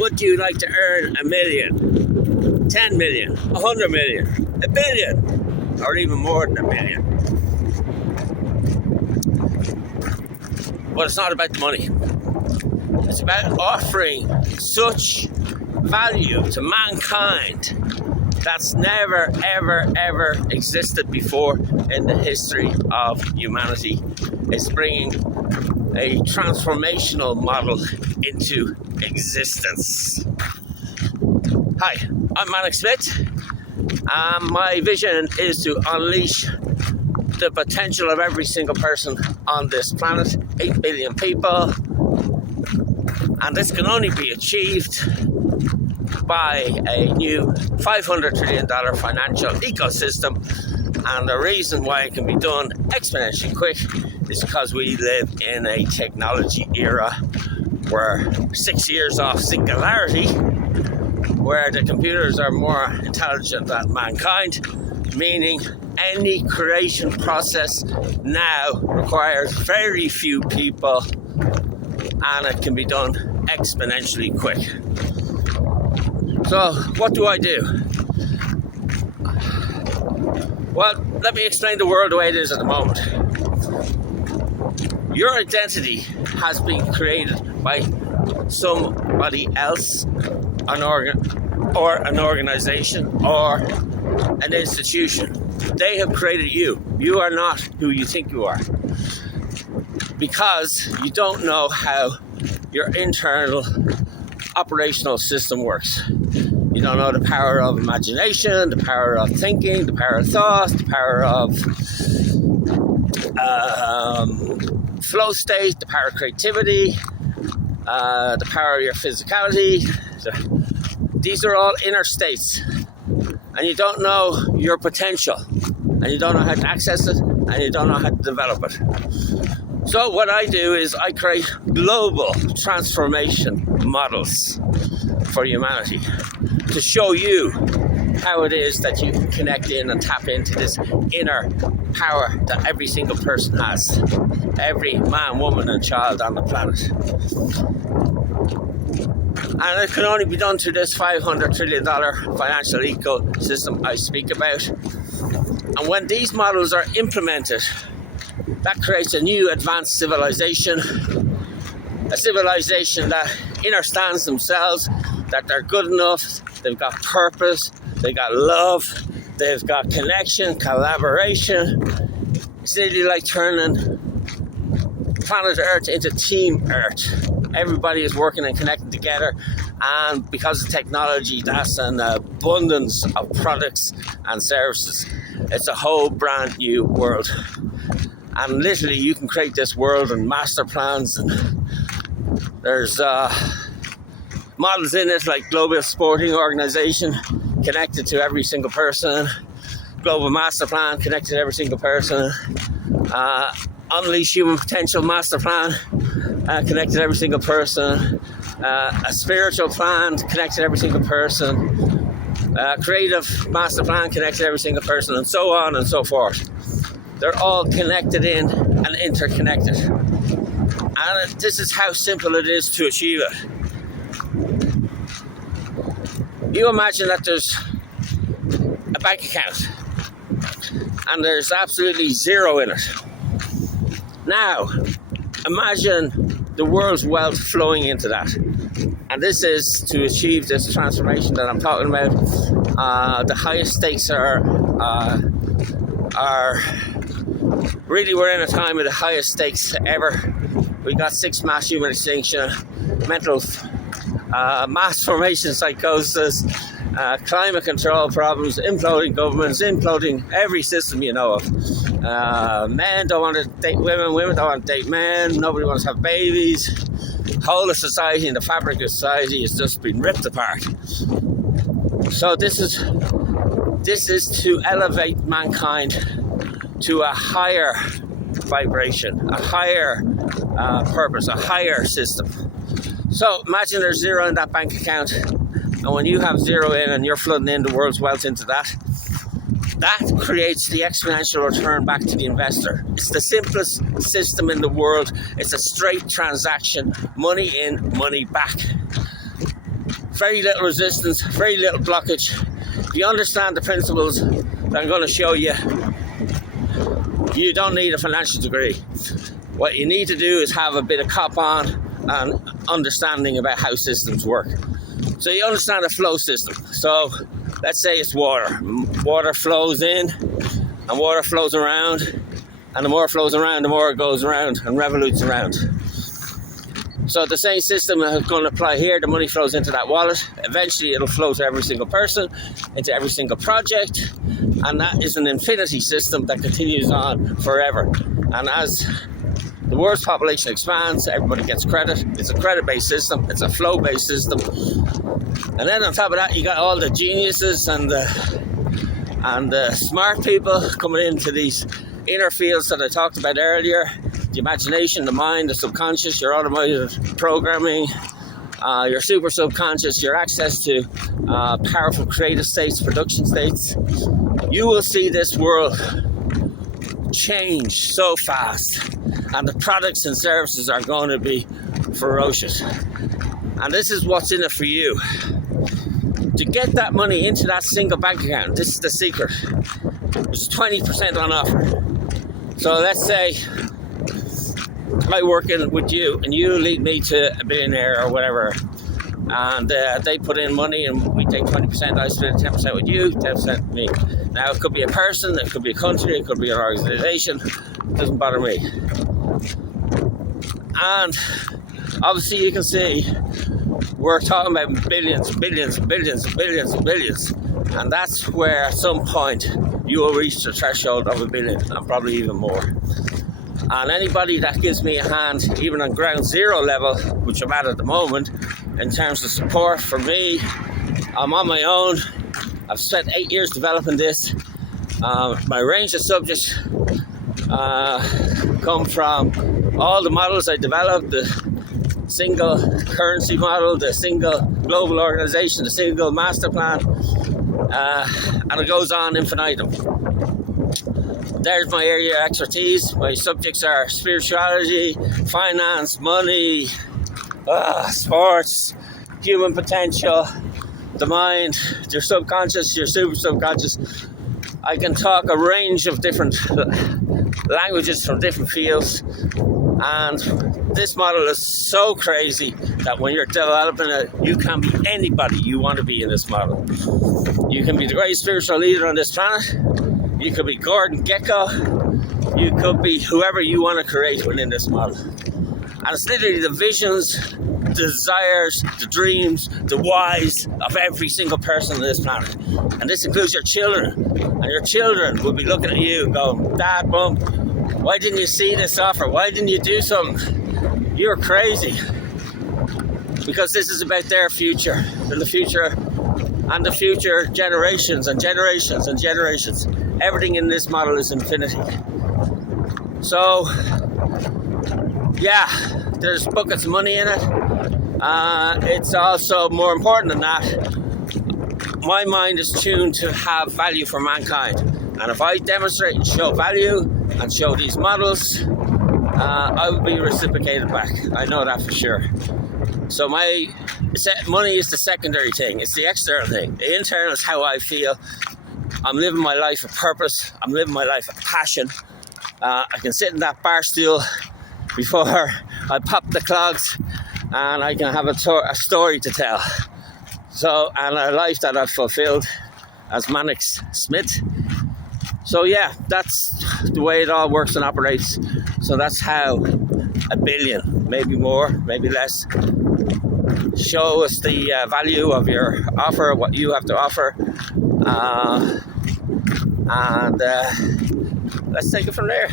Would you like to earn 1 million, 10 million, 100 million, 1 billion, or even more than 1 million? But it's not about the money. It's about offering such value to mankind that's never, ever, ever existed before in the history of humanity. It's bringing a transformational model into existence. Hi, I'm Mannix Smith. My vision is to unleash the potential of every single person on this planet, 8 billion people. And this can only be achieved by a new $500 trillion financial ecosystem. And the reason why it can be done exponentially quick is because we live in a technology era where 6 years off singularity, where the computers are more intelligent than mankind, meaning any creation process now requires very few people, and it can be done exponentially quick. So what do I do? Well, let me explain the world the way it is at the moment. Your identity has been created by somebody else, an organization, or an institution. They have created you. You are not who you think you are, because you don't know how your internal operational system works. You don't know the power of imagination, the power of thinking, the power of thought, the power of flow state, the power of creativity, the power of your physicality. These are all inner states. And you don't know your potential. And you don't know how to access it. And you don't know how to develop it. So what I do is I create global transformation models for humanity to show you how it is that you can connect in and tap into this inner power that every single person has. Every man, woman and child on the planet. And it can only be done through this $500 trillion financial ecosystem I speak about. And when these models are implemented, that creates a new advanced civilization, a civilization that understands themselves, that they're good enough, they've got purpose, they've got love, they've got connection, collaboration. It's nearly like turning planet Earth into Team Earth. Everybody is working and connecting together, and because of technology, that's an abundance of products and services. It's a whole brand new world. And literally you can create this world and master plans, and there's models in it like Global Sporting Organization connected to every single person, Global Master Plan connected to every single person, Unleash Human Potential Master Plan connected to every single person, a spiritual plan connected to every single person, creative master plan connected to every single person, and so on and so forth. They're all connected in and interconnected. And this is how simple it is to achieve it. You imagine that there's a bank account and there's absolutely zero in it. Now, imagine the world's wealth flowing into that. And this is to achieve this transformation that I'm talking about. The highest stakes are really, we're in a time of the highest stakes ever. We got 6 mass human extinction, mental mass formation psychosis, climate control problems, imploding governments, imploding every system you know of. Men don't want to date women, women don't want to date men, nobody wants to have babies. Whole of society and the fabric of society has just been ripped apart. So this is to elevate mankind to a higher vibration, a higher purpose, a higher system. So imagine there's zero in that bank account, and when you have zero in and you're flooding in the world's wealth into that, that creates the exponential return back to the investor. It's the simplest system in the world. It's a straight transaction, money in, money back. very little resistance, very little blockage. If you understand the principles that I'm going to show you, you don't need a financial degree. What you need to do is have a bit of cop on and understanding about how systems work. So you understand a flow system. So let's say it's water. Water flows in and water flows around, and the more it flows around, the more it goes around and revolutes around. So the same system is going to apply here. The money flows into that wallet. Eventually it'll flow to every single person, into every single project, and that is an infinity system that continues on forever. And as the world's population expands, everybody gets credit. It's a credit-based system. It's a flow-based system. And then on top of that, you got all the geniuses and the smart people coming into these inner fields that I talked about earlier. The imagination, the mind, the subconscious, your automated programming, your super subconscious, your access to powerful creative states, production states. You will see this world change so fast, and the products and services are going to be ferocious. And this is what's in it for you. To get that money into that single bank account, this is the secret. There's 20% on offer. So let's say I'm working with you and you lead me to a billionaire or whatever, and they put in money and we take 20%. I split 10% with you, 10% with me. Now it could be a person, it could be a country, it could be an organization. It doesn't bother me. And obviously you can see we're talking about billions, billions, billions, billions, billions. And that's where at some point you will reach the threshold of $1 billion, and probably even more. And anybody that gives me a hand, even on ground zero level, which I'm at the moment, in terms of support for me, I'm on my own. I've spent 8 years developing this. My range of subjects come from all the models I developed, the single currency model, the single global organization, the single master plan, and it goes on infinitum. There's my area of expertise. My subjects are spirituality, finance, money, sports, human potential, the mind, your subconscious, your super subconscious. I can talk a range of different languages from different fields, and this model is so crazy that when you're developing it, you can be anybody you want to be in this model. You can be the greatest spiritual leader on this planet. You could be Gordon Gekko. You could be whoever you want to create within this model. And it's literally the visions, the desires, the dreams, the whys of every single person on this planet. And this includes your children. And your children will be looking at you going, Dad, Mum, why didn't you see this offer? Why didn't you do something? You're crazy. Because this is about their future and the future and the future generations and generations and generations. Everything in this model is infinity. So, yeah, there's buckets of money in it. It's also more important than that. My mind is tuned to have value for mankind. And if I demonstrate and show value and show these models, I will be reciprocated back. I know that for sure. So money is the secondary thing. It's the external thing. The internal is how I feel. I'm living my life of purpose. I'm living my life of passion. I can sit in that bar stool before I pop the clogs, and I can have a story to tell. So, and a life that I've fulfilled as Mannix Smith. So yeah, that's the way it all works and operates. So that's how $1 billion, maybe more, maybe less, show us the value of your offer, what you have to offer, and let's take it from there.